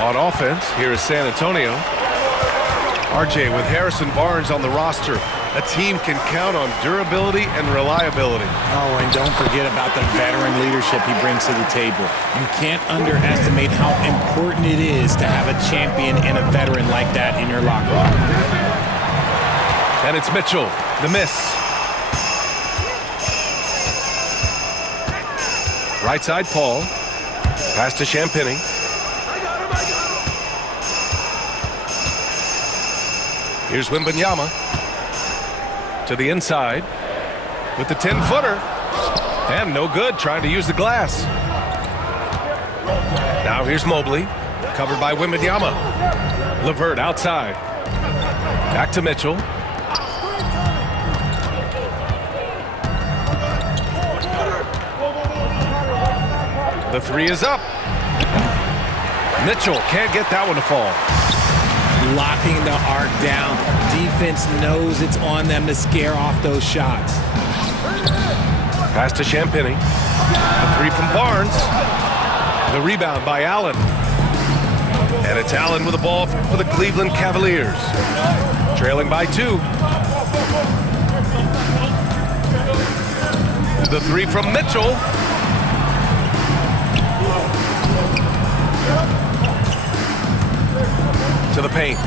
On offense, here is San Antonio. RJ with Harrison Barnes on the roster. A team can count on durability and reliability. Oh, and don't forget about the veteran leadership he brings to the table. You can't underestimate how important it is to have a champion and a veteran like that in your locker room. And it's Mitchell, the miss. Right side, Paul. Pass to Champagny. Here's Wembanyama. To the inside with the 10-footer. And no good, trying to use the glass. Now here's Mobley, covered by Wembanyama. LeVert outside. Back to Mitchell. The three is up. Mitchell can't get that one to fall. Locking the arc down. Defense knows it's on them to scare off those shots. Pass to Champagny. The three from Barnes. The rebound by Allen. And it's Allen with the ball for the Cleveland Cavaliers. Trailing by 2. The three from Mitchell. To the paint.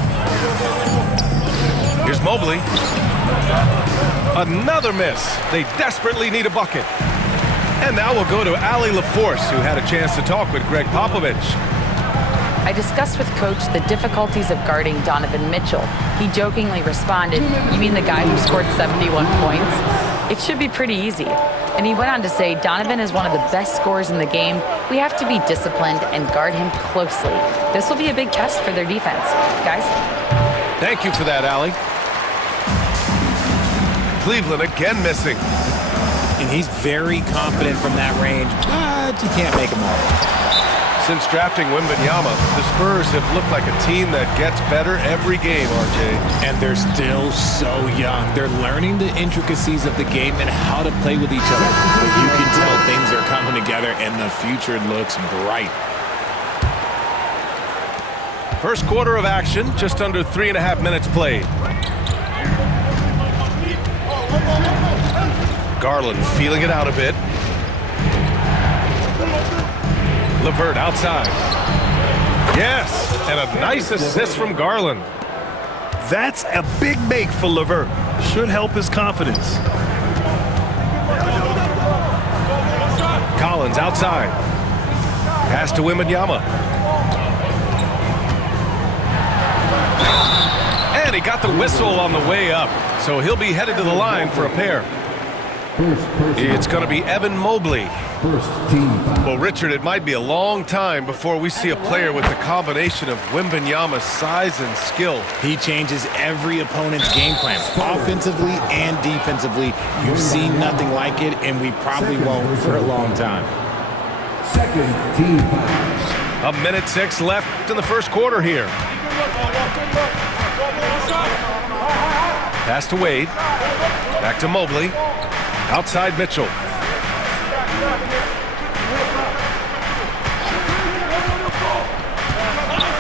Here's Mobley. Another miss. They desperately need a bucket. And now we'll go to Allie LaForce, who had a chance to talk with Greg Popovich. I discussed with Coach the difficulties of guarding Donovan Mitchell. He jokingly responded, "You mean the guy who scored 71 points? It should be pretty easy." And he went on to say, "Donovan is one of the best scorers in the game. We have to be disciplined and guard him closely. This will be a big test for their defense." Guys? Thank you for that, Allie. Cleveland again missing. And he's very confident from that range, but you can't make him all. Since drafting Wembanyama, the Spurs have looked like a team that gets better every game, RJ. And they're still so young. They're learning the intricacies of the game and how to play with each other. But you can tell things are coming together and the future looks bright. First quarter of action, just under 3.5 minutes played. Garland feeling it out a bit. LeVert outside. Yes, and a nice assist from Garland. That's a big make for LeVert. Should help his confidence. Collins outside. Pass to Wembanyama. And he got the whistle on the way up, so he'll be headed to the line for a pair. It's going to be Evan Mobley. Well, Richard, it might be a long time before we see a player with the combination of Wembanyama's size and skill. He changes every opponent's game plan, offensively and defensively. You've seen nothing like it, and we probably won't for a long time. Second team. 1:06 left in the first quarter here. Pass to Wade. Back to Mobley. Outside Mitchell.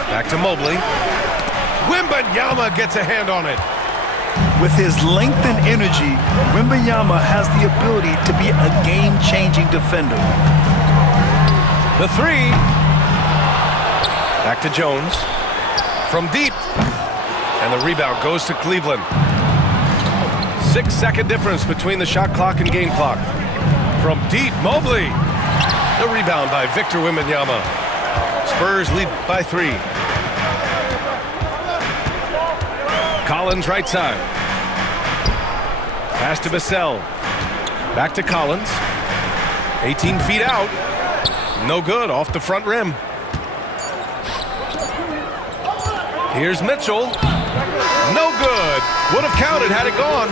Back to Mobley. Wembanyama gets a hand on it. With his length and energy, Wembanyama has the ability to be a game-changing defender. The three. Back to Jones. From deep. And the rebound goes to Cleveland. 6-second difference between the shot clock and game clock. From deep, Mobley. The rebound by Victor Wembanyama. Spurs lead by 3. Collins right side. Pass to Vassell. Back to Collins. 18 feet out. No good, off the front rim. Here's Mitchell. No good. Would have counted had it gone.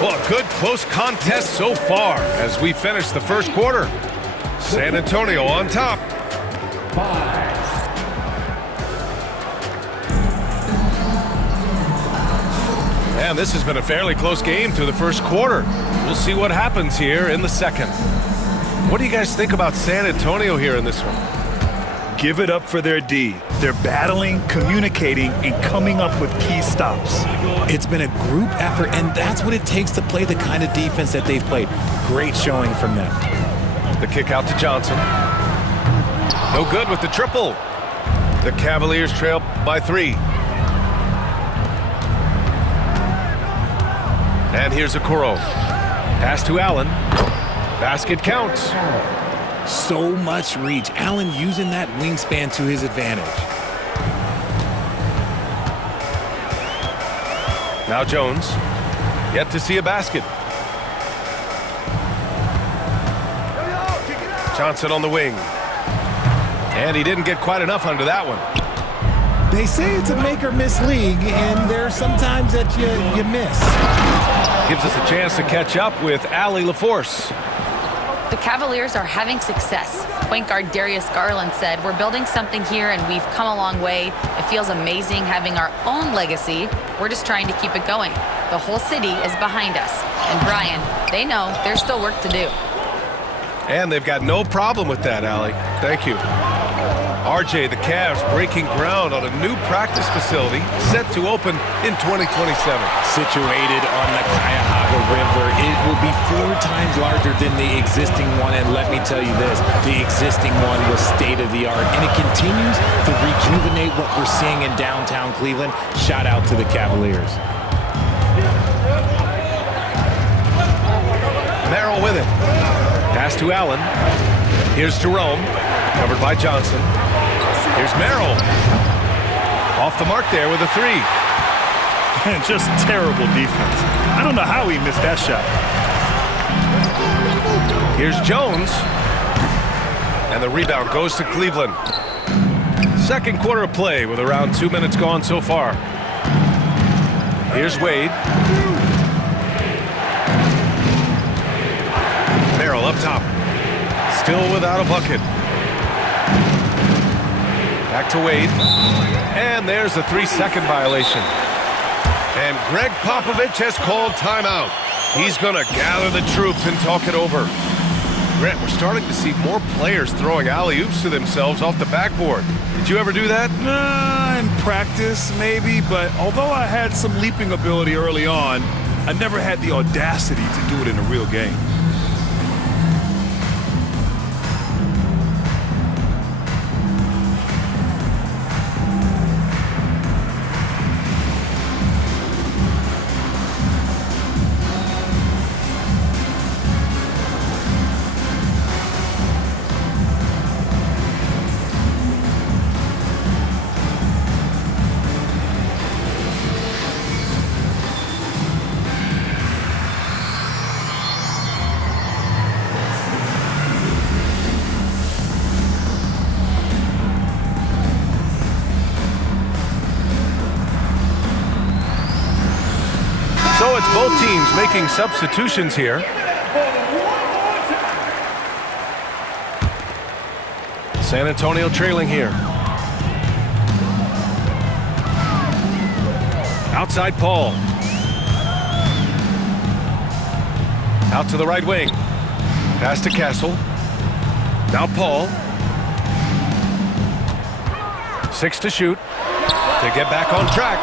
Well, a good close contest so far as we finish the first quarter. San Antonio on top. And this has been a fairly close game through the first quarter. We'll see what happens here in the second. What do you guys think about San Antonio here in this one? Give it up for their D. They're battling, communicating, and coming up with key stops. It's been a group effort, and that's what it takes to play the kind of defense that they've played. Great showing from them. The kick out to Johnson. No good with the triple. The Cavaliers trail by 3. And here's Okoro. Pass to Allen. Basket counts. So much reach. Allen using that wingspan to his advantage. Now Jones. Yet to see a basket. Johnson on the wing. And he didn't get quite enough under that one. They say it's a make-or-miss league, and there's sometimes that you miss. Gives us a chance to catch up with Allie LaForce. The Cavaliers are having success. Point guard Darius Garland said, "We're building something here and we've come a long way. It feels amazing having our own legacy. We're just trying to keep it going. The whole city is behind us." And Brian, they know there's still work to do. And they've got no problem with that, Allie. Thank you. RJ, the Cavs breaking ground on a new practice facility set to open in 2027. Situated on the Cuyahoga River, it will be 4 times larger than the existing one. And let me tell you this, the existing one was state-of-the-art. And it continues to rejuvenate what we're seeing in downtown Cleveland. Shout out to the Cavaliers. Merrill with it. Pass to Allen. Here's Jerome. Covered by Johnson. Here's Merrill. Off the mark there with a 3. And just terrible defense. I don't know how he missed that shot. Here's Jones. And the rebound goes to Cleveland. Second quarter of play with around 2 minutes gone so far. Here's Wade. Merrill up top. Still without a bucket. Back to Wade. And there's a 3-second violation. And Greg Popovich has called timeout. He's going to gather the troops and talk it over. Grant, we're starting to see more players throwing alley-oops to themselves off the backboard. Did you ever do that? In practice, maybe, but although I had some leaping ability early on, I never had the audacity to do it in a real game. So it's both teams making substitutions here. San Antonio trailing here. Outside Paul. Out to the right wing. Pass to Castle. Now Paul. 6 to shoot. To get back on track.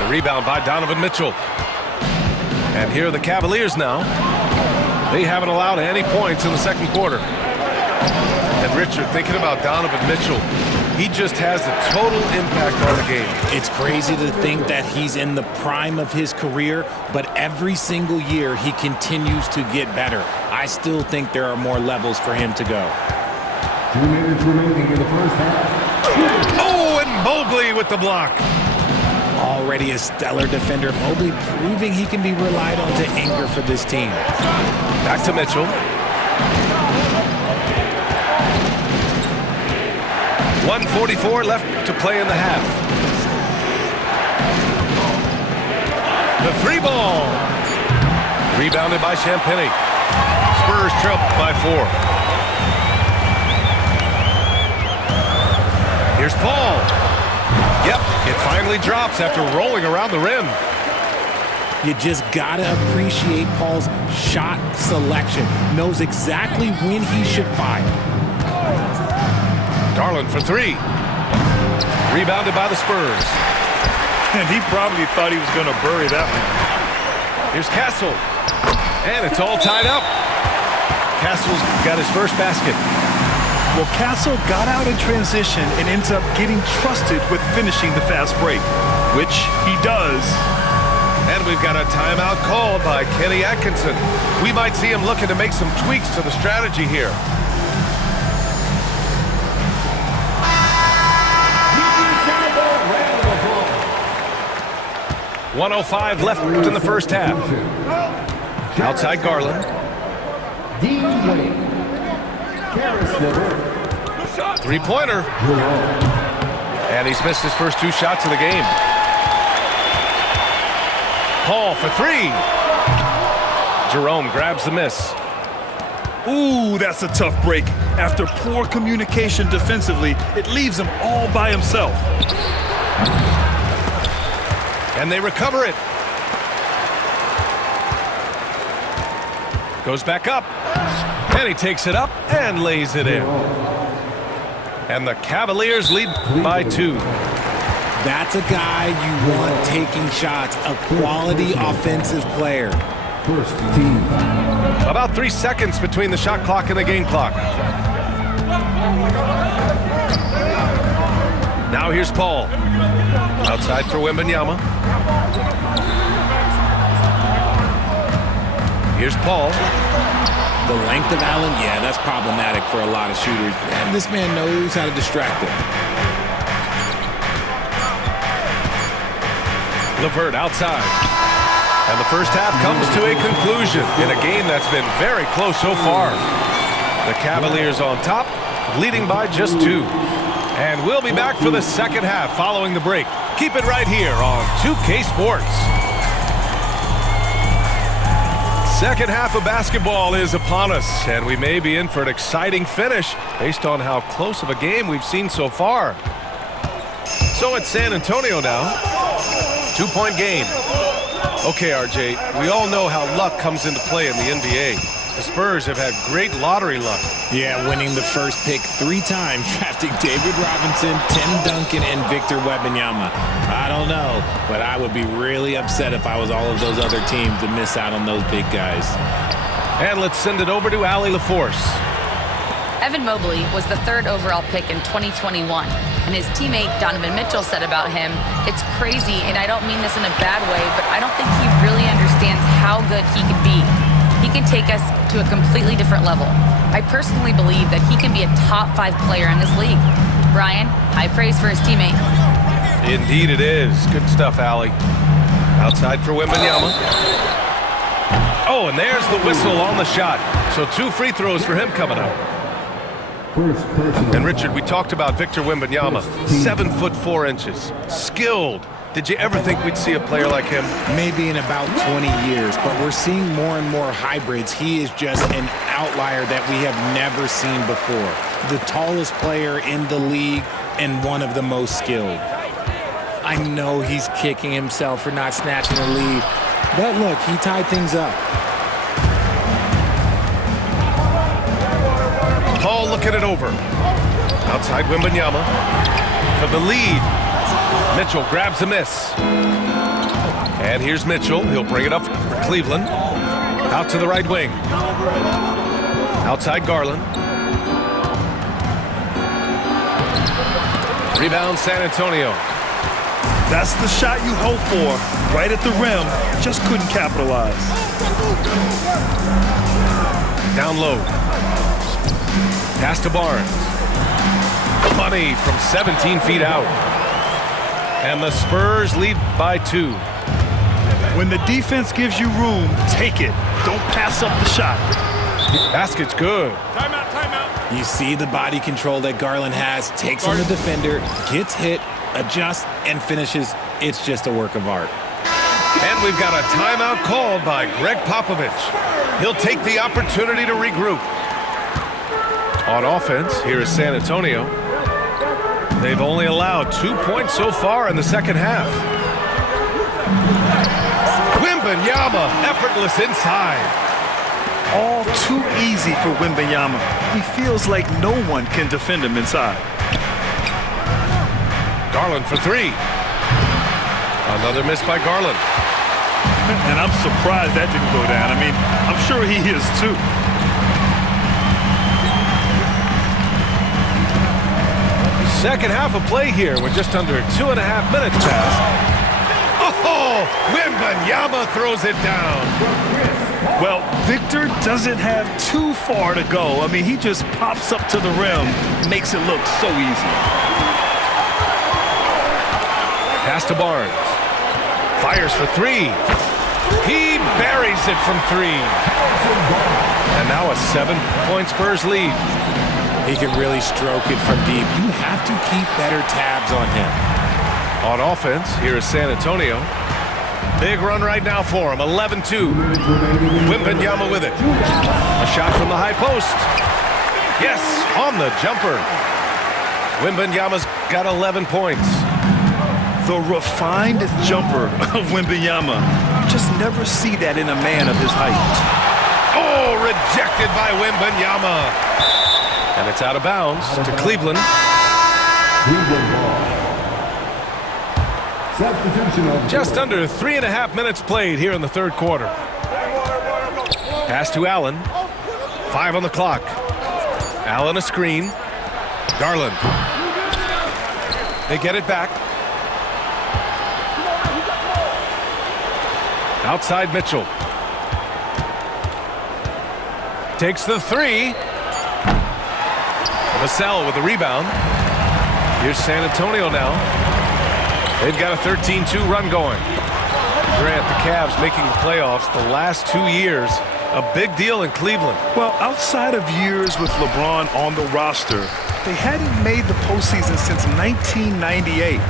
The rebound by Donovan Mitchell. And here are the Cavaliers now. They haven't allowed any points in the second quarter. And Richard, thinking about Donovan Mitchell, he just has a total impact on the game. It's crazy to think that he's in the prime of his career, but every single year he continues to get better. I still think there are more levels for him to go. 2 minutes remaining in the first half. Oh, and Mobley with the block. Already a stellar defender, Mobley proving he can be relied on to anchor for this team. Back to Mitchell. .144 left to play in the half. The 3 ball. Rebounded by Champagny. Spurs trail by 4. Here's Paul. Yep, it finally drops after rolling around the rim. You just gotta appreciate Paul's shot selection. Knows exactly when he should fire. Garland for three. Rebounded by the Spurs. And he probably thought he was going to bury that one. Here's Castle. And it's all tied up. Castle's got his first basket. Well, Castle got out in transition and ends up getting trusted with finishing the fast break, which he does. And we've got a timeout called by Kenny Atkinson. We might see him looking to make some tweaks to the strategy here. 1:05 left in the first half. Outside Garland. Three-pointer. And he's missed his first two shots of the game. Paul for three. Jerome grabs the miss. Ooh, that's a tough break. After poor communication defensively, it leaves him all by himself. And they recover it. Goes back up. And he takes it up and lays it in. And the Cavaliers lead by 2. That's a guy you want taking shots, a quality offensive player. First team. About 3 seconds between the shot clock and the game clock. Now here's Paul. Outside for Wembanyama. Here's Paul. The length of Allen, yeah, that's problematic for a lot of shooters. And this man knows how to distract them. LeVert outside. And the first half comes to a conclusion in a game that's been very close so far. The Cavaliers on top, leading by just 2. And we'll be back for the second half following the break. Keep it right here on 2K Sports. Second half of basketball is upon us, and we may be in for an exciting finish based on how close of a game we've seen so far. So it's San Antonio now. 2-point game. Okay, RJ, we all know how luck comes into play in the NBA. The Spurs have had great lottery luck. Yeah, winning the first pick 3 times, drafting David Robinson, Tim Duncan, and Victor Wembanyama. I don't know, but I would be really upset if I was all of those other teams to miss out on those big guys. And let's send it over to Allie LaForce. Evan Mobley was the 3rd overall pick in 2021, and his teammate Donovan Mitchell said about him, "It's crazy, and I don't mean this in a bad way, but I don't think he really understands how good he can be. He can take us to a completely different level. I personally believe that he can be a top 5 player in this league." Brian, high praise for his teammate. Indeed it is. Good stuff, Allie. Outside for Wembanyama. Oh, and there's the whistle on the shot. So 2 free throws for him coming up. And Richard, we talked about Victor Wembanyama, 7'4", skilled. Did you ever think we'd see a player like him? Maybe in about 20 years, but we're seeing more and more hybrids. He is just an outlier that we have never seen before. The tallest player in the league and one of the most skilled. I know he's kicking himself for not snatching the lead, but look, he tied things up. Paul looking it over. Outside Wembanyama for the lead. Mitchell grabs a miss. And here's Mitchell. He'll bring it up for Cleveland. Out to the right wing. Outside Garland. Rebound San Antonio. That's the shot you hope for. Right at the rim. Just couldn't capitalize. Down low. Pass to Barnes. Money from 17 feet out. And the Spurs lead by 2. When the defense gives you room, take it. Don't pass up the shot. Basket's good. Timeout, timeout. You see the body control that Garland has, takes on the defender, gets hit, adjusts, and finishes. It's just a work of art. And we've got a timeout called by Greg Popovich. He'll take the opportunity to regroup. On offense, here is San Antonio. They've only allowed 2 points so far in the second half. Wembanyama, effortless inside. all too easy for Wembanyama. He feels like no one can defend him inside. Garland for three. Another miss by Garland. And I'm surprised that didn't go down. I mean, I'm sure he is too. Second half of play here with just under 2.5 minutes passed. Oh, Wembanyama throws it down. Well, Victor doesn't have too far to go. I mean, he just pops up to the rim, makes it look so easy. Pass to Barnes. Fires for three. He buries it from three. And now a 7-point Spurs lead. He can really stroke it from deep. You have to keep better tabs on him. On offense, here is San Antonio. Big run right now for him, 11-2. Wembanyama with it. A shot from the high post. Yes, on the jumper. Wembanyama's got 11 points. The refined jumper of Wembanyama. You just never see that in a man of his height. Oh, rejected by Wembanyama. And it's out of bounds to Cleveland. Just under 3.5 minutes played here in the third quarter. Pass to Allen. 5 on the clock. Allen a screen. Garland. They get it back. Outside Mitchell. Takes the three. Vassell with the rebound. Here's San Antonio now. They've got a 13-2 run going. Grant, the Cavs making the playoffs the last 2 years. A big deal in Cleveland. Well, outside of years with LeBron on the roster, they hadn't made the postseason since 1998.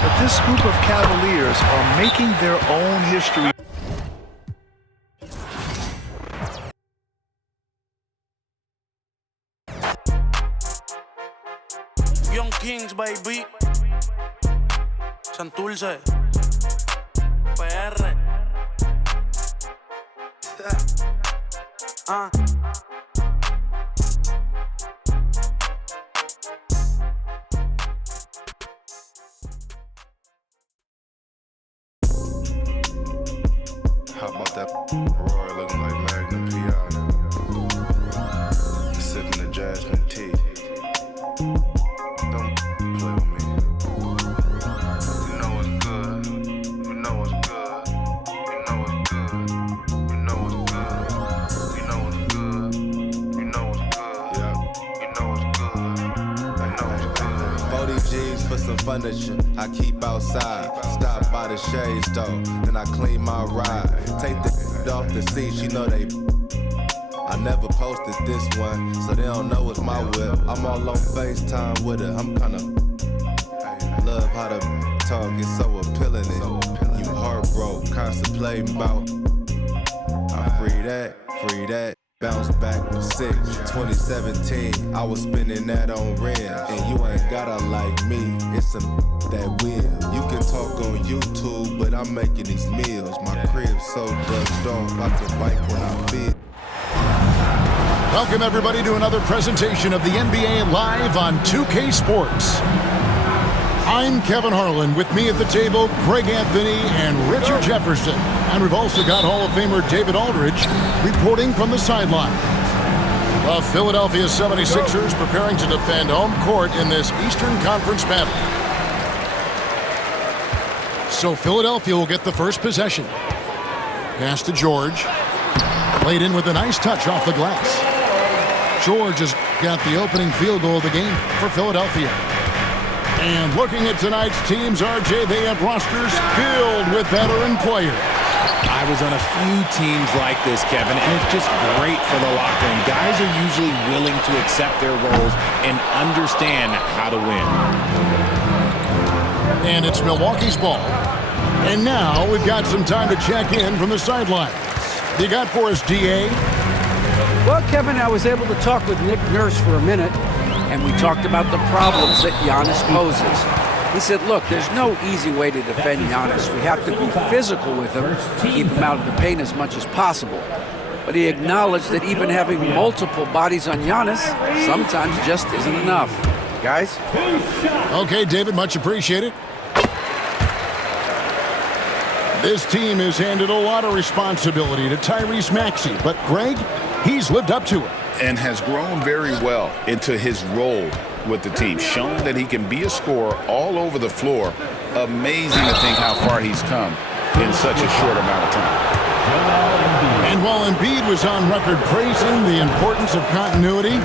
But this group of Cavaliers are making their own history. Young Kings, baby. Santurce. PR. How about that Roy looking like Magnum P.I. Sipping the jasmine tea. Don't play with me. You know what's good. You know what's good. You know what's good. You know what's good. You know what's good. You know what's good. Yeah. You know what's good. I know what's good. 40 G's for some furniture I keep outside. Stop by the shade store, then I clean my ride. Take the off the seat, you know they. I never posted this one, so they don't know it's my whip. I'm all on FaceTime with her, I'm kinda love how the talk is so appealing. You heartbroke, contemplating about. I free that. Bounce back with 6. 2017, I was spending that on rent. And you ain't gotta like me, it's some that will. You can talk on YouTube, but I'm making these meals. My crib's so dusted off, I can bike when I feel. Welcome everybody to another presentation of the NBA Live on 2K Sports. I'm Kevin Harlan. With me at the table, Greg Anthony and Richard Jefferson. And we've also got Hall of Famer David Aldridge reporting from the sideline. The Philadelphia 76ers preparing to defend home court in this Eastern Conference battle. So Philadelphia will get the first possession. Pass to George. Played in with a nice touch off the glass. George has got the opening field goal of the game for Philadelphia. And looking at tonight's teams, RJ, they have rosters filled with veteran players. I was on a few teams like this, Kevin, and it's just great for the locker room. Guys are usually willing to accept their roles and understand how to win. And it's Milwaukee's ball. And now we've got some time to check in from the sidelines. You got for us, DA? Well, Kevin, I was able to talk with Nick Nurse for a minute, and we talked about the problems that Giannis poses. He said, look, there's no easy way to defend Giannis. We have to be physical with him, keep him out of the paint as much as possible. but he acknowledged that even having multiple bodies on Giannis sometimes just isn't enough. Guys? Okay, David, much appreciated. This team has handed a lot of responsibility to Tyrese Maxey, but Greg, he's lived up to it. And has grown very well into his role with the team, shown that he can be a scorer all over the floor. Amazing to think how far he's come in such a short amount of time. And while Embiid was on record praising the importance of continuity,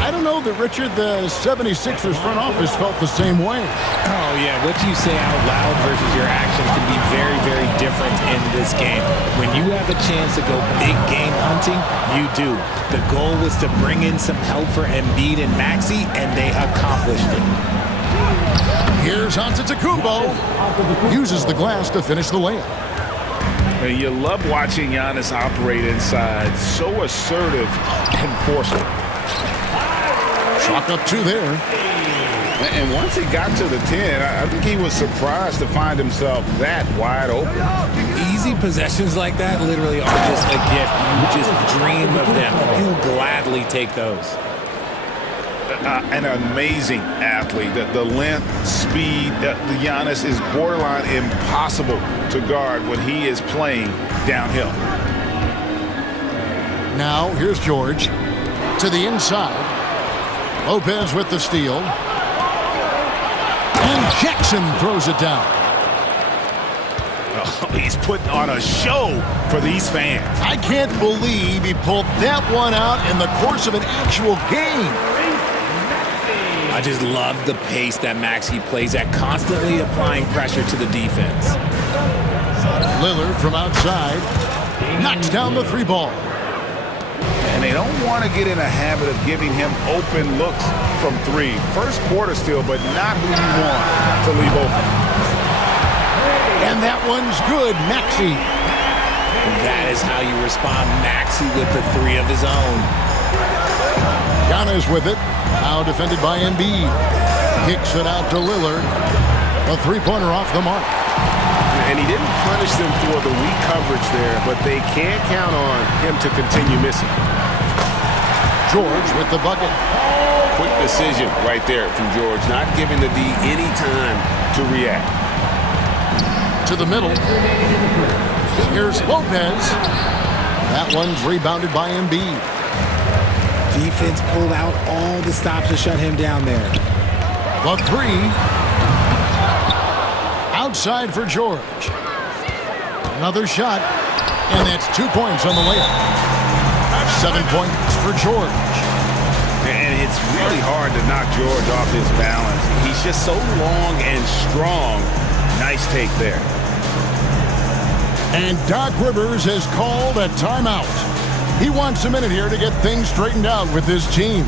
I don't know that, Richard, the 76ers front office felt the same way. Oh, yeah. What you say out loud versus your actions can be very, very different in this game. When you have a chance to go big game hunting, you do. The goal was to bring in some help for Embiid and Maxey, and they accomplished it. Here's Antetokounmpo. Uses the glass to finish the layup. And you love watching Giannis operate inside. So assertive and forceful. Chalk up 2 there. And once he got to the 10, I think he was surprised to find himself that wide open. Easy possessions like that literally are just a gift. You just dream of them. He'll gladly take those. An amazing athlete. The length, speed, the Giannis is borderline impossible to guard when he is playing downhill. Now, here's George to the inside. Lopez with the steal. And Jackson throws it down. Oh, he's putting on a show for these fans. I can't believe he pulled that one out in the course of an actual game. I just love the pace that Maxey plays at, constantly applying pressure to the defense. Lillard from outside knocks down the 3 ball. And they don't want to get in a habit of giving him open looks from 3. First quarter still, but not who you want to leave open. And that one's good, Maxey. That is how you respond. Maxey with the 3 of his own. Giannis with it. Now defended by Embiid. Kicks it out to Lillard. A 3-pointer off the mark. And he didn't punish them for the weak coverage there, but they can't count on him to continue missing. George with the bucket. Quick decision right there from George, not giving the D any time to react. To the middle. Here's Lopez. That one's rebounded by Embiid. Defense pulled out all the stops to shut him down there. The 3. Outside for George. Another shot. And that's 2 points on the layup. 7 points for George. And it's really hard to knock George off his balance. He's just so long and strong. Nice take there. And Doc Rivers has called a timeout. He wants a minute here to get things straightened out with his team.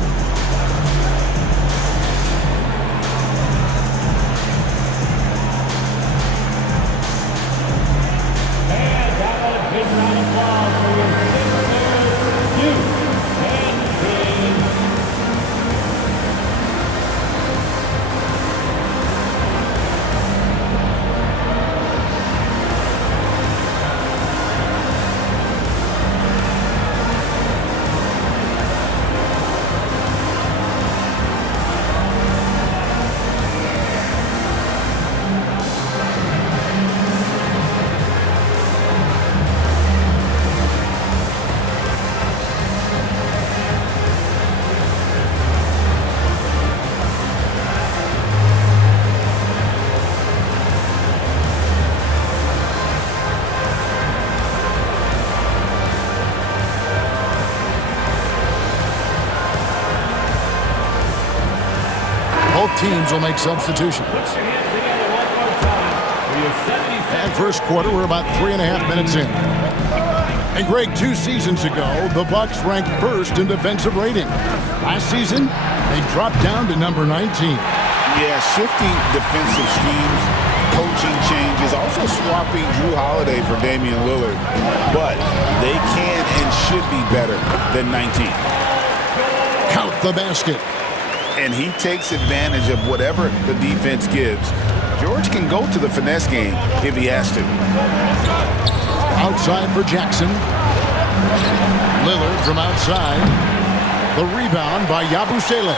Both teams will make substitutions. And first quarter, we're about 3.5 minutes in. And Greg, 2 seasons ago, the Bucks ranked first in defensive rating. Last season, they dropped down to number 19. Yeah, shifting defensive schemes, coaching changes, also swapping Drew Holiday for Damian Lillard. But they can and should be better than 19. Count the basket. And he takes advantage of whatever the defense gives. George can go to the finesse game if he has to. Outside for Jackson. Lillard from outside. The rebound by Yabusele.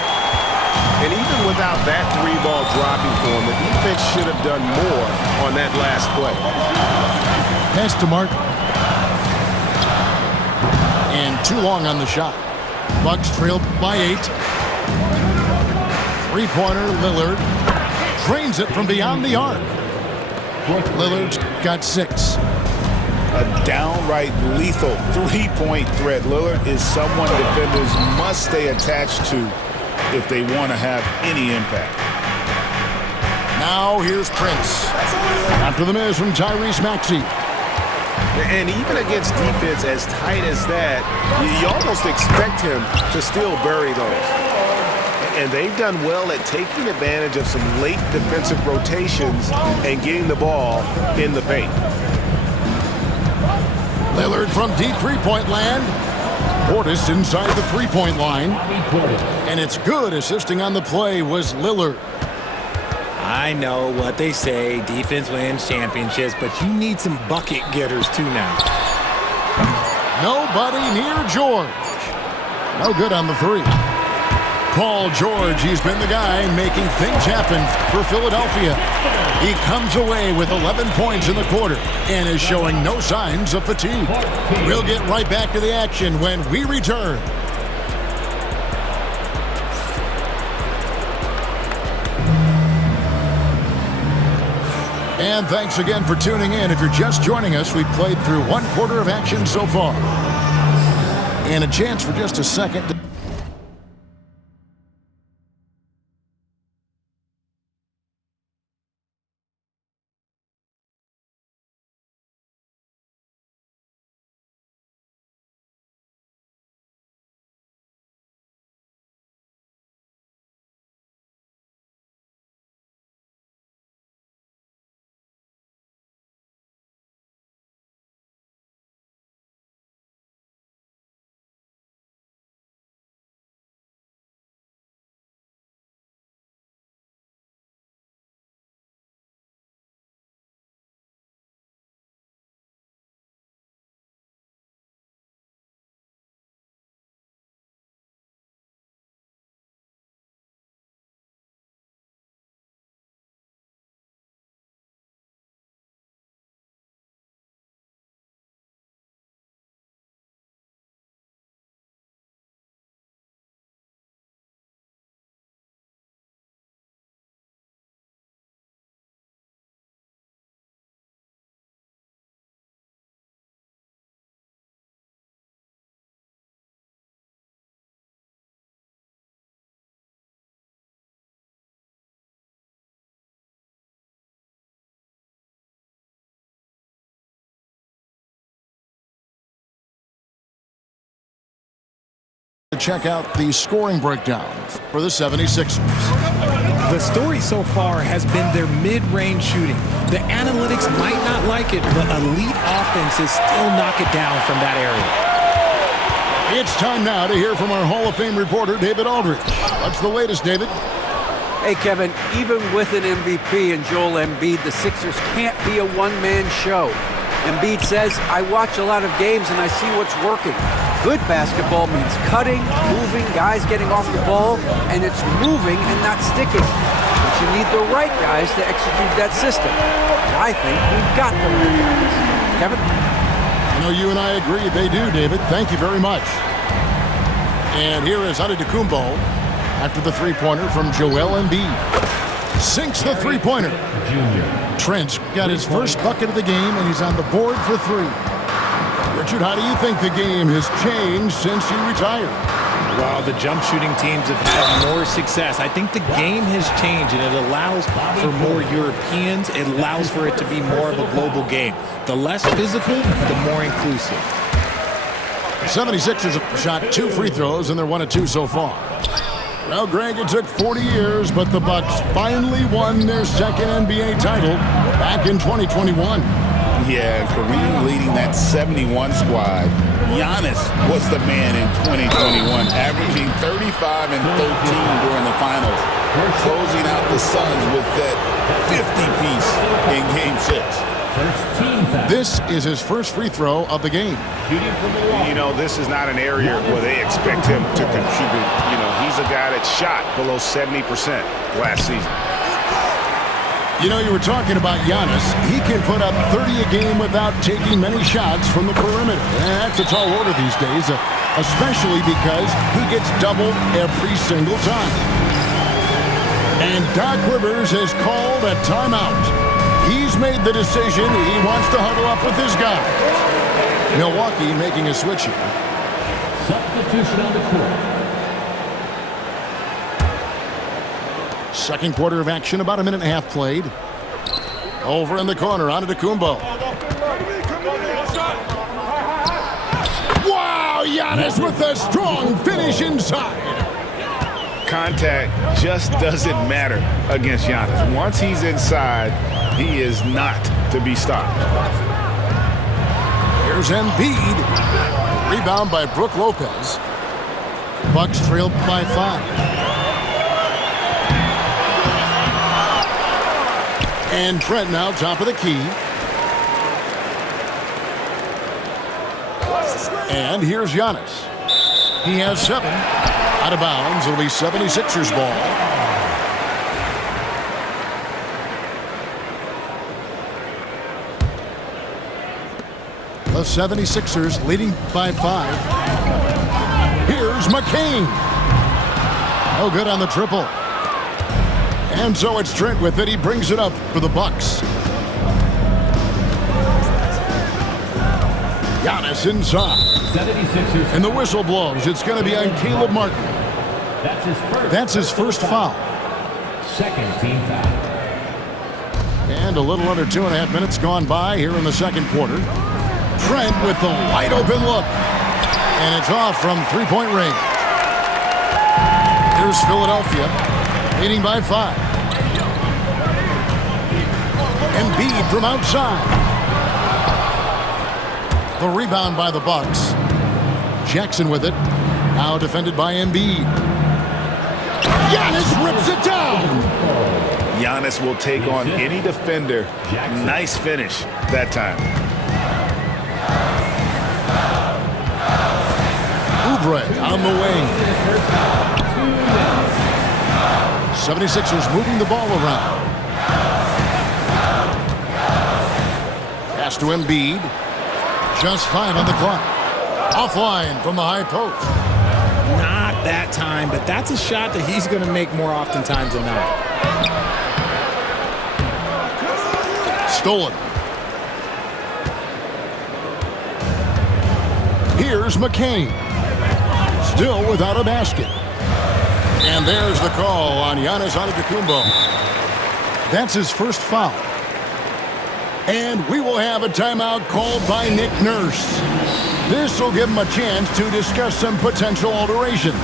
And even without that three-ball dropping for him, the defense should have done more on that last play. Pass to Martin. And too long on the shot. Bucks trailed by 8. Three-pointer, Lillard. Drains it from beyond the arc. Lillard's got 6. A downright lethal three-point threat. Lillard is someone defenders must stay attached to if they want to have any impact. Now here's Prince. After the miss from Tyrese Maxey. And even against defense as tight as that, you almost expect him to still bury those. And they've done well at taking advantage of some late defensive rotations and getting the ball in the paint. Lillard from deep three-point land. Portis inside the three-point line. And it's good. Assisting on the play was Lillard. I know what they say, defense wins championships, but you need some bucket getters too now. Nobody near George. No good on the 3. Paul George, he's been the guy making things happen for Philadelphia. He comes away with 11 points in the quarter and is showing no signs of fatigue. We'll get right back to the action when we return. And thanks again for tuning in. If you're just joining us, we've played through 1 quarter of action so far. And a chance for just a second to check out the scoring breakdown for the 76ers. The story so far has been their mid-range shooting. The analytics might not like it, but elite offenses still knock it down from that area. It's time now to hear from our Hall of Fame reporter, David Aldridge. What's the latest, David? Hey, Kevin, even with an MVP and Joel Embiid, the Sixers can't be a one-man show. Embiid says, I watch a lot of games and I see what's working. Good basketball means cutting, moving, guys getting off the ball, and it's moving and not sticking. But you need the right guys to execute that system. And I think we've got the right guys. Kevin? I know you and I agree they do, David. Thank you very much. And here is Antetokounmpo after the three-pointer from Joel Embiid. Sinks the three-pointer. Trent's got his first bucket of the game, and he's on the board for 3. Richard, how do you think the game has changed since he retired? Well, the jump shooting teams have had more success. I think the game has changed, and it allows for more Europeans. It allows for it to be more of a global game. The less physical, the more inclusive. The 76ers have shot 2 free throws, and they're 1 of 2 so far. Well, Greg, it took 40 years, but the Bucks finally won their second NBA title back in 2021. Yeah, Kareem leading that 71 squad. Giannis was the man in 2021, averaging 35 and 13 during the finals, closing out the Suns with that 50-piece in Game 6. This is his first free throw of the game. You know, this is not an area where they expect him to contribute. You know, he's a guy that shot below 70% last season. You know, you were talking about Giannis. He can put up 30 a game without taking many shots from the perimeter. That's a tall order these days, especially because he gets doubled every single time. And Doc Rivers has called a timeout. He's made the decision. He wants to huddle up with his guy. Milwaukee making a switch here. Substitution on the court. Second quarter of action, about a minute and a half played. Over in the corner, on to Kumbo. Wow, Giannis with a strong finish inside. Contact just doesn't matter against Giannis. Once he's inside, he is not to be stopped. Here's Embiid. Rebound by Brook Lopez. Bucks trailed by 5. And Trent now top of the key. And here's Giannis. He has 7. Out of bounds. It'll be 76ers ball. The 76ers leading by 5. Here's McCain. No good on the triple. And so it's Trent with it. He brings it up for the Bucks. Giannis inside. 76ers. And the whistle blows. It's going to be on Caleb Martin. That's his first foul. Second team foul. And a little under 2.5 minutes gone by here in the second quarter. Trent with the wide open look. And it's off from three-point range. Here's Philadelphia, leading by 5. Embiid from outside. The rebound by the Bucks. Jackson with it. Now defended by Embiid. Giannis rips it down. Giannis will take on any defender. Nice finish that time. Oubre on the wing. 76ers moving the ball around. Pass to Embiid. Just 5 on the clock. Offline from the high post. Not that time, but that's a shot that he's going to make more oftentimes than not. Stolen. Here's McCain. Still without a basket. And there's the call on Giannis Antetokounmpo. That's his first foul. And we will have a timeout called by Nick Nurse. This will give him a chance to discuss some potential alterations.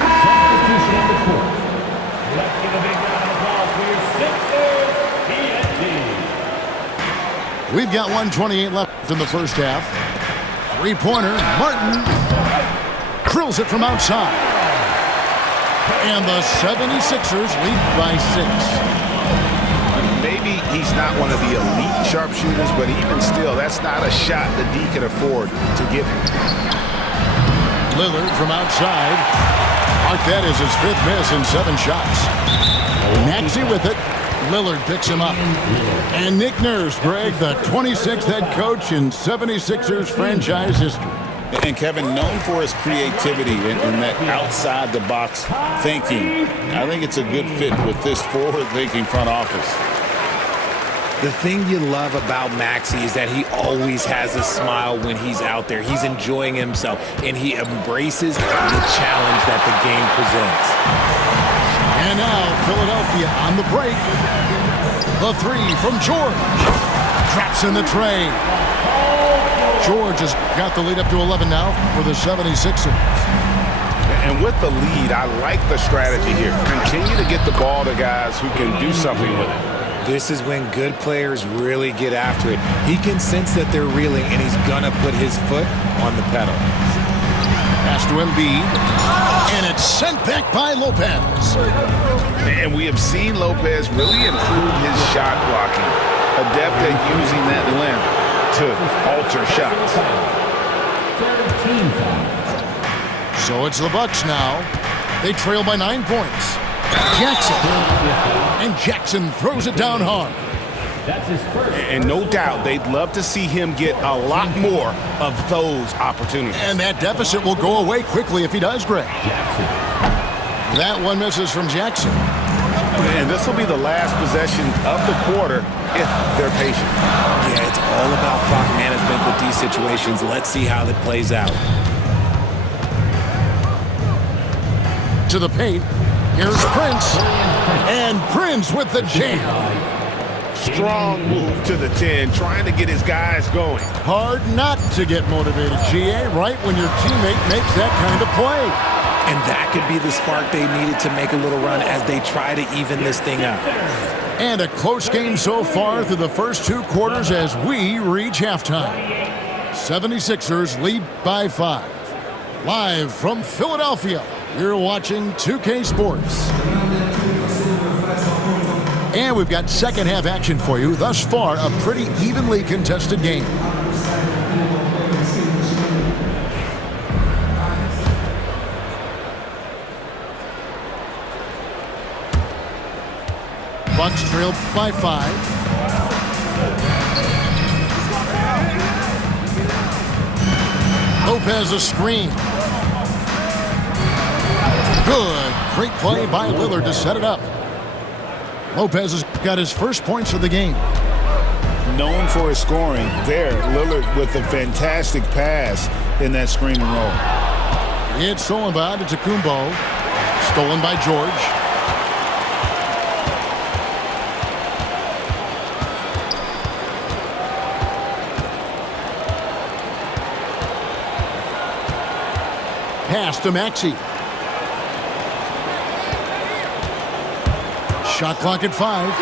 Substitution on the court. Let's give a big round of applause for your Sixers TNT. We've got 1:28 left in the first half. Three-pointer, Martin drills it from outside. And the 76ers lead by 6. Maybe he's not one of the elite sharpshooters, but even still, that's not a shot that D can afford to give him. Lillard from outside. Mark that is his 5th miss in 7 shots. Maxey with it. Lillard picks him up. And Nick Nurse, Greg, the 26th head coach in 76ers franchise history. And Kevin, known for his creativity and that outside-the-box thinking, I think it's a good fit with this forward-thinking front office. The thing you love about Maxey is that he always has a smile when he's out there. He's enjoying himself, and he embraces the challenge that the game presents. And now Philadelphia on the break. The 3 from George. Traps in the tray. George has got the lead up to 11 now for the 76ers. And with the lead, I like the strategy here. Continue to get the ball to guys who can do something with it. This is when good players really get after it. He can sense that they're reeling, and he's going to put his foot on the pedal. Pass to Embiid. And it's sent back by Lopez. And we have seen Lopez really improve his shot blocking. Adept at using that length to alter shots. So it's the Bucks now. They trail by 9 points. Jackson. And Jackson throws it down hard. That's his first. And no doubt they'd love to see him get a lot more of those opportunities. And that deficit will go away quickly if he does, Greg. That one misses from Jackson. And this will be the last possession of the quarter if they're patient. Yeah, it's all about clock management with these situations. Let's see how that plays out. To the paint. Here's Prince. And Prince with the jam. Strong move to the 10, trying to get his guys going. Hard not to get motivated, GA, right when your teammate makes that kind of play. And that could be the spark they needed to make a little run as they try to even this thing up. And a close game so far through the first 2 quarters as we reach halftime. 76ers lead by 5. Live from Philadelphia, you're watching 2K Sports. And we've got second half action for you. Thus far, a pretty evenly contested game. Bucks trail by 5. Lopez a screen. Good. Great play by Lillard to set it up. Lopez has got his first points of the game. Known for his scoring, there, Lillard with a fantastic pass in that screen and roll. It's stolen by Antetokounmpo. Stolen by George. Pass to Maxey. Shot clock at 5.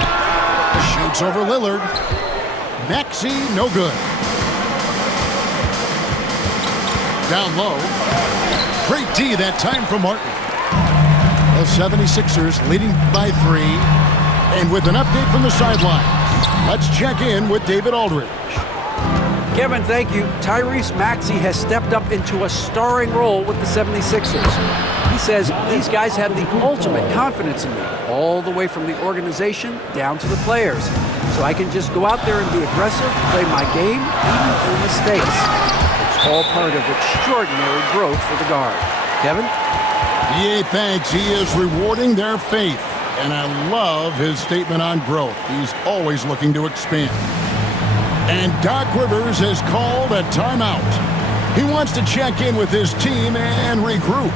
Shoots over Lillard. Maxey, no good. Down low. Great D that time from Martin. The 76ers leading by 3. And with an update from the sideline, let's check in with David Aldridge. Kevin, thank you. Tyrese Maxey has stepped up into a starring role with the 76ers. He says, these guys have the ultimate confidence in me, all the way from the organization down to the players. So I can just go out there and be aggressive, play my game, even through mistakes. It's all part of extraordinary growth for the guard. Kevin? Yeah, thanks. He is rewarding their faith. And I love his statement on growth. He's always looking to expand. And Doc Rivers has called a timeout. He wants to check in with his team and regroup.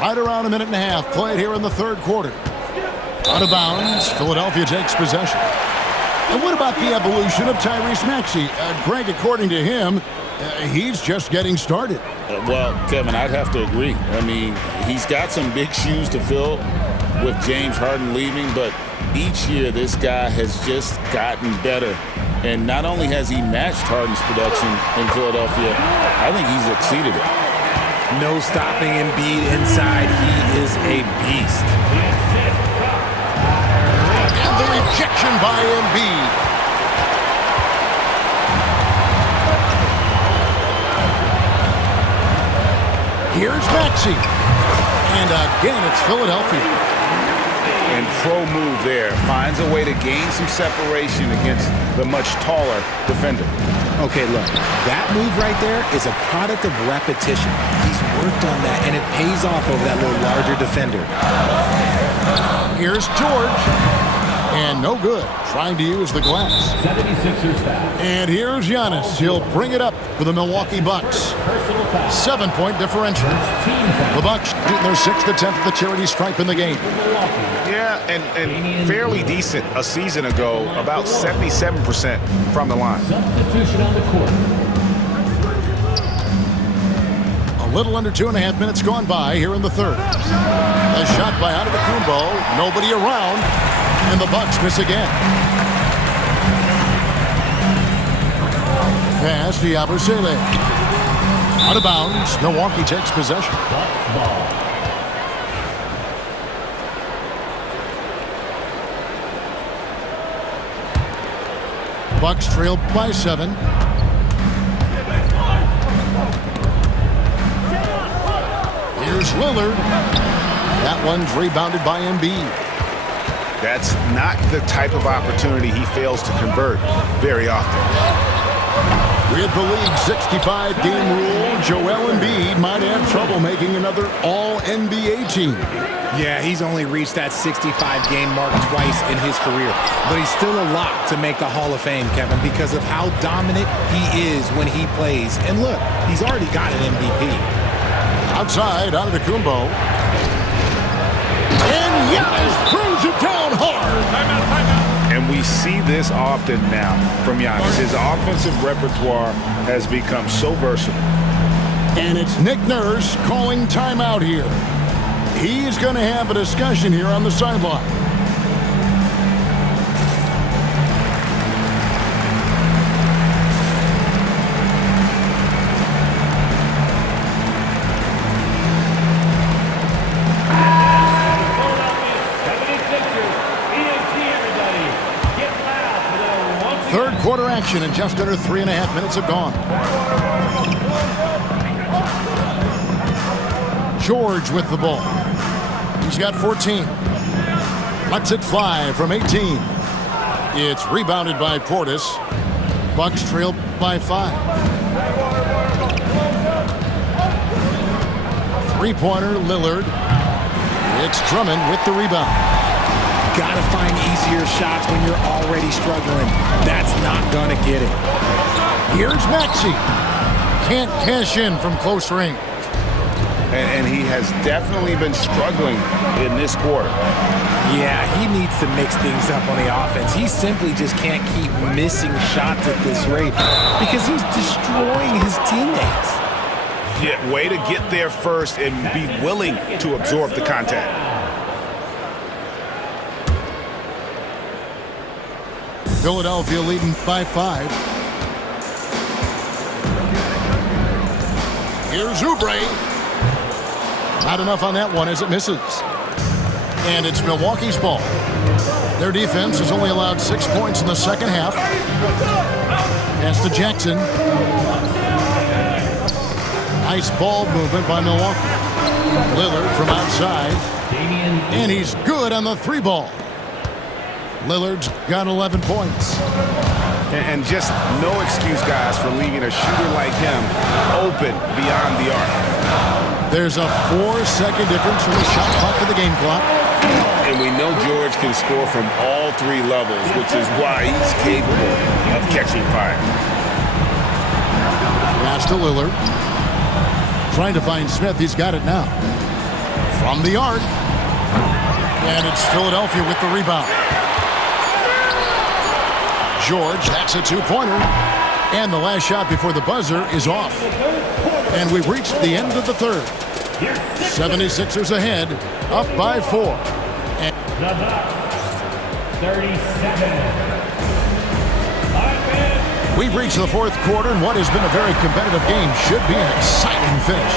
Right around a minute and a half played here in the third quarter. Out of bounds, Philadelphia takes possession. And what about the evolution of Tyrese Maxey? Greg, according to him, he's just getting started. Well, Kevin, I'd have to agree. I mean, he's got some big shoes to fill with James Harden leaving, but each year this guy has just gotten better. And not only has he matched Harden's production in Philadelphia, I think he's exceeded it. No stopping Embiid inside. He is a beast. And the rejection by Embiid. Here's Maxey. And again, it's Philadelphia. And pro move there. Finds a way to gain some separation against the much taller defender. Okay, look, that move right there is a product of repetition. He's worked on that, and it pays off over that little larger defender. Here's George. And no good. Trying to use the glass. 76ers foul. And here's Giannis. He'll bring it up for the Milwaukee Bucks. 7-point differential. The Bucks shooting their 6th attempt at the charity stripe in the game. Yeah, and fairly decent a season ago, about 77% from the line. Substitution on the court. A little under 2.5 minutes gone by here in the third. A shot by Antetokounmpo. Nobody around. And the Bucks miss again. Pass to Yabusele. Out of bounds. Milwaukee takes possession. Bucks ball. Bucks trail by 7. Here's Lillard. That one's rebounded by Embiid. That's not the type of opportunity he fails to convert very often. With the league's 65-game rule, Joel Embiid might have trouble making another All-NBA team. Yeah, he's only reached that 65-game mark twice in his career. But he's still a lock to make the Hall of Fame, Kevin, because of how dominant he is when he plays. And look, he's already got an MVP. Outside, Antetokounmpo. And Giannis throws it down hard. Timeout. And we see this often now from Giannis. His offensive repertoire has become so versatile. And it's Nick Nurse calling timeout here. He's going to have a discussion here on the sideline. Third quarter action and just under 3.5 minutes have gone. George with the ball. He's got 14. Lets it fly from 18. It's rebounded by Portis. Bucks trail by 5. Three-pointer, Lillard. It's Drummond with the rebound. Gotta find easier shots when you're already struggling. That's not gonna get it. Here's Maxey. Can't cash in from close range. And he has definitely been struggling in this quarter. Yeah, he needs to mix things up on the offense. He simply just can't keep missing shots at this rate because he's destroying his teammates. Yeah, way to get there first and be willing to absorb the contact. Philadelphia leading by 5. Here's Oubre. Not enough on that one as it misses. And it's Milwaukee's ball. Their defense has only allowed 6 points in the second half. Pass to Jackson. Nice ball movement by Milwaukee. Lillard from outside. And he's good on the 3-ball. Lillard's got 11 points. And just no excuse, guys, for leaving a shooter like him open beyond the arc. There's a 4-second difference from the shot clock to the game clock. And we know George can score from all 3 levels, which is why he's capable of catching fire. Pass to Lillard. Trying to find Smith. He's got it now. From the arc. And it's Philadelphia with the rebound. George, that's a 2-pointer. And the last shot before the buzzer is off. And we've reached the end of the third. 76ers ahead, up by 4. And the Bucks, 37. We've reached the fourth quarter, and what has been a very competitive game should be an exciting finish.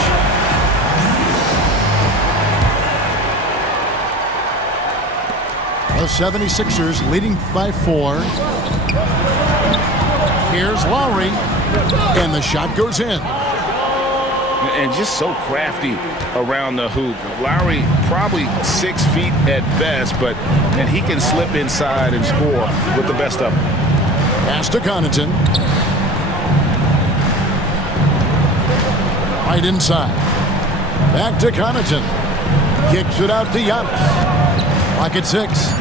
The 76ers leading by 4. Here's Lowry, and the shot goes in. And just so crafty around the hoop. Lowry probably 6 feet at best, and he can slip inside and score with the best of them. Pass to Connaughton. Right inside. Back to Connaughton. Kicks it out to Giannis. Clock at 6.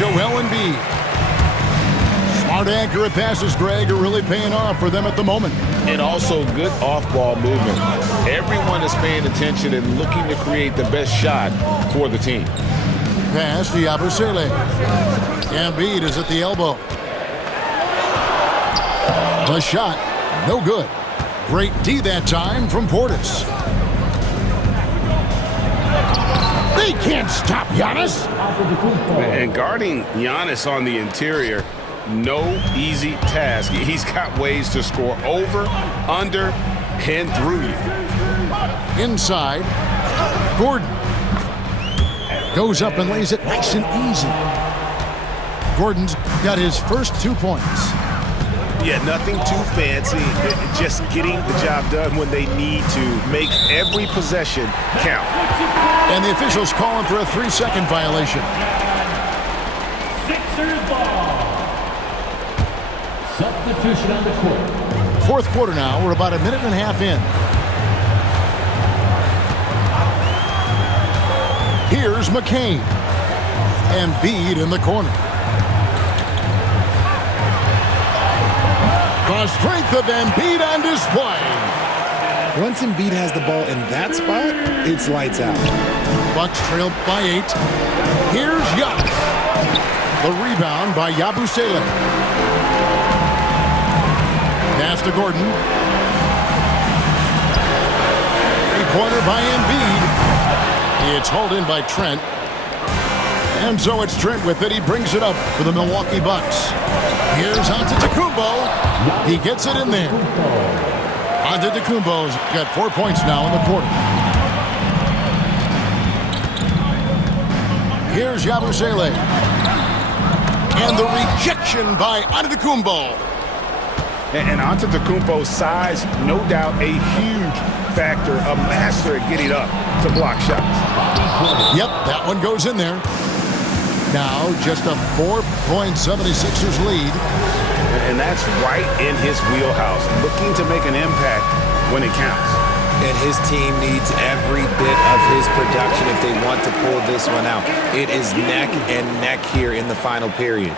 Joel Embiid. Smart, accurate passes, Greg, are really paying off for them at the moment. And also good off-ball movement. Everyone is paying attention and looking to create the best shot for the team. Pass to Yabusele. Embiid is at the elbow. The shot, no good. Great D that time from Portis. They can't stop Giannis. And guarding Giannis on the interior, no easy task. He's got ways to score over, under, and through you. Inside, Gordon goes up and lays it nice and easy. Gordon's got his first 2 points. Yeah, nothing too fancy. Just getting the job done when they need to. Make every possession count. And the officials calling for a 3-second violation. Sixers ball. Substitution on the court. Fourth quarter now. We're about a minute and a half in. Here's McCain. Embiid in the corner. The strength of Embiid on display. Once Embiid has the ball in that spot, it's lights out. Bucks trail by 8. Here's Giannis. The rebound by Yabusele. Pass to Gordon. Three-pointer by Embiid. It's hauled in by Trent. And so it's Trent with it. He brings it up for the Milwaukee Bucks. Here's Antetokounmpo. He gets it in there. Antetokounmpo's got 4 points now in the quarter. Here's Yabusele. And the rejection by Antetokounmpo. And Antetokounmpo's size, no doubt a huge factor, a master at getting up to block shots. Yep, that one goes in there. Now just a 4-point 76ers lead. And that's right in his wheelhouse, looking to make an impact when it counts. And his team needs every bit of his production if they want to pull this one out. It is neck and neck here in the final period.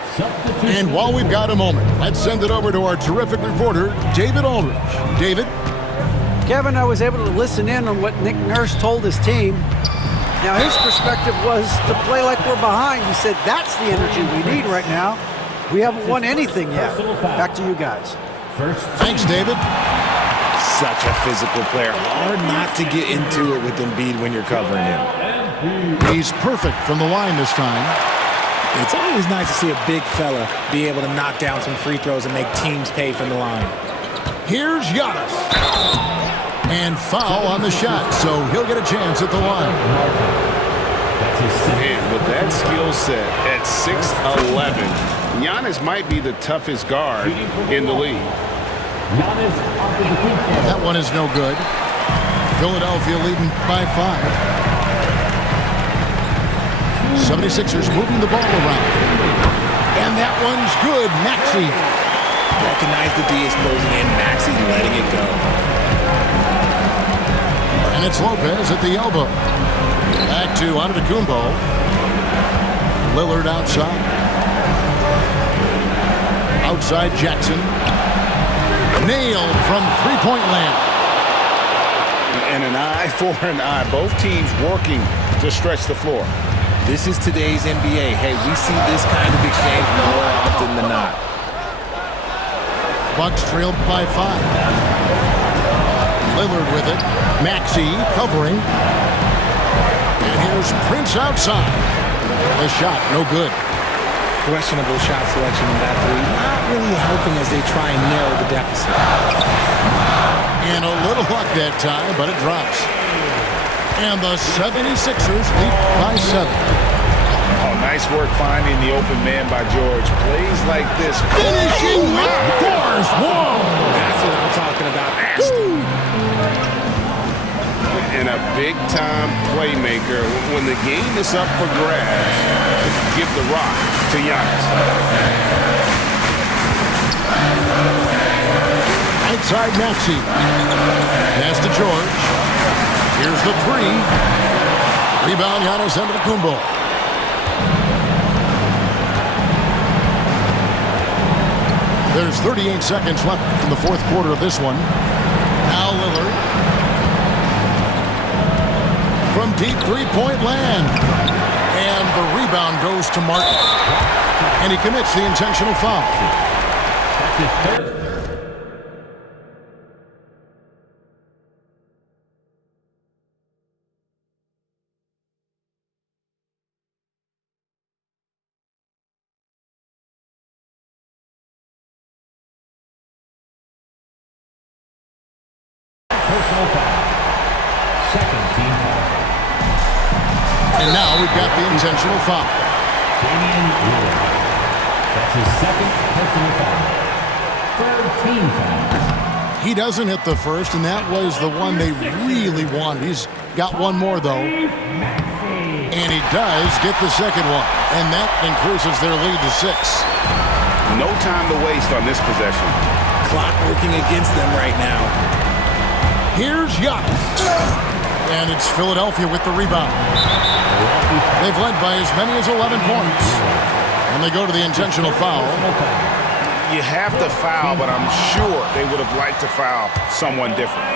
And while we've got a moment, let's send it over to our terrific reporter, David Aldridge. David? Kevin, I was able to listen in on what Nick Nurse told his team. Now, his perspective was to play like we're behind. He said that's the energy we need right now. We haven't won anything yet. Back to you guys. Thanks, David. Such a physical player. Hard not to get into it with Embiid when you're covering him. He's perfect from the line this time. It's always nice to see a big fella be able to knock down some free throws and make teams pay from the line. Here's Giannis. And foul on the shot, so he'll get a chance at the line. Man, with that skill set at 6'11", Giannis might be the toughest guard in the league. That one is no good. Philadelphia leading by 5. 76ers moving the ball around. And that one's good. Maxey. Recognize the D is closing in. Maxey letting it go. And it's Lopez at the elbow. Back to Antetokounmpo. Lillard outside. Outside Jackson. Nailed from three-point land. And an eye for an eye. Both teams working to stretch the floor. This is today's NBA. Hey, we see this kind of exchange more often than not. Bucks trailed by 5. Lillard with it. Maxey covering. And here's Prince outside. The shot, no good. Questionable shot selection in that three. Not really helping as they try and narrow the deficit. And a little luck that time, but it drops. And the 76ers lead by 7. Oh, nice work finding the open man by George. Plays like this. Finishing with force. Whoa! That's what I'm talking about. And a big-time playmaker. When the game is up for grabs, give the rock to Giannis. Outside Maxey. Pass to George. Here's the 3. Rebound Giannis Antetokounmpo. There's 38 seconds left in the fourth quarter of this one. Now Lillard. From deep three-point land. And the rebound goes to Martin. And he commits the intentional foul. That's his third. Personal foul. Second team foul. And now we've got the intentional foul. Damian Lillard. That's his second personal foul. Third team foul. He doesn't hit the first, and that was the one they really wanted. He's got one more, though. And he does get the second one. And that increases their lead to 6. No time to waste on this possession. Clock working against them right now. Here's Giannis. And it's Philadelphia with the rebound. They've led by as many as 11 points. And they go to the intentional foul. You have to foul, but I'm sure they would have liked to foul someone different.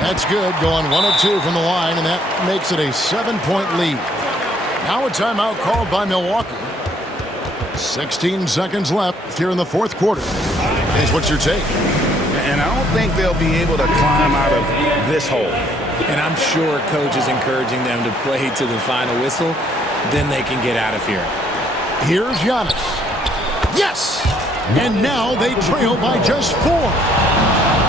That's good, going 1 of 2 from the line, and that makes it a 7-point lead. Now a timeout called by Milwaukee. 16 seconds left here in the fourth quarter. Here's what's your take? And I don't think they'll be able to climb out of this hole. And I'm sure coach is encouraging them to play to the final whistle. Then they can get out of here. Here's Giannis. Yes! And now they trail by just 4.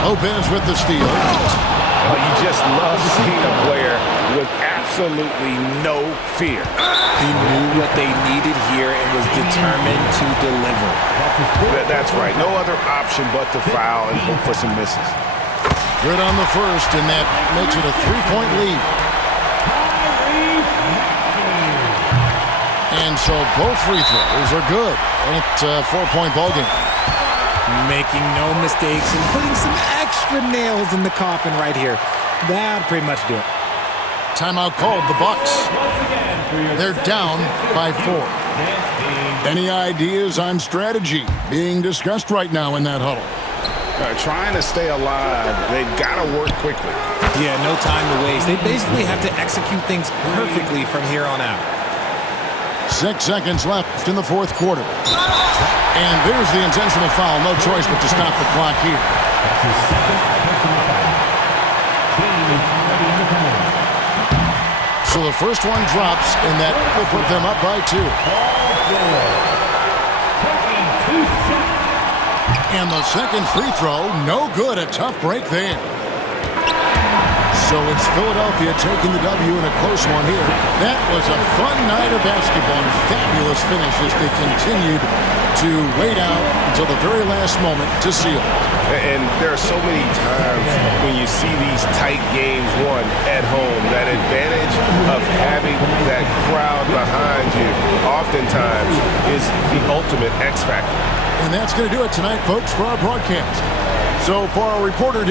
Lopez with the steal. Oh, you just love seeing a player with absolutely no fear. He knew what they needed here and was determined to deliver. That's right. No other option but to foul and hope for some misses. Good on the first, and that makes it a 3-point lead. And so both free throws are good. And it's a 4-point ballgame. Making no mistakes and putting some extra nails in the coffin right here. That'd pretty much do it. Timeout called, the Bucks. They're down by 4. Any ideas on strategy being discussed right now in that huddle? Trying to stay alive, they've got to work quickly. Yeah, no time to waste. They basically have to execute things perfectly from here on out. 6 seconds left in the fourth quarter. And there's the intentional foul. No choice but to stop the clock here. That's his second personal foul. Team is already in the penalty. So the first one drops, and that will put them up by 2. And the second free throw, no good. A tough break there. So it's Philadelphia taking the W in a close one here. That was a fun night of basketball and fabulous finish as they continued to wait out until the very last moment to seal it. And there are so many times when you see these tight games won at home, that advantage of having that crowd behind you oftentimes is the ultimate X factor. And that's going to do it tonight, folks, for our broadcast. So for our reporter,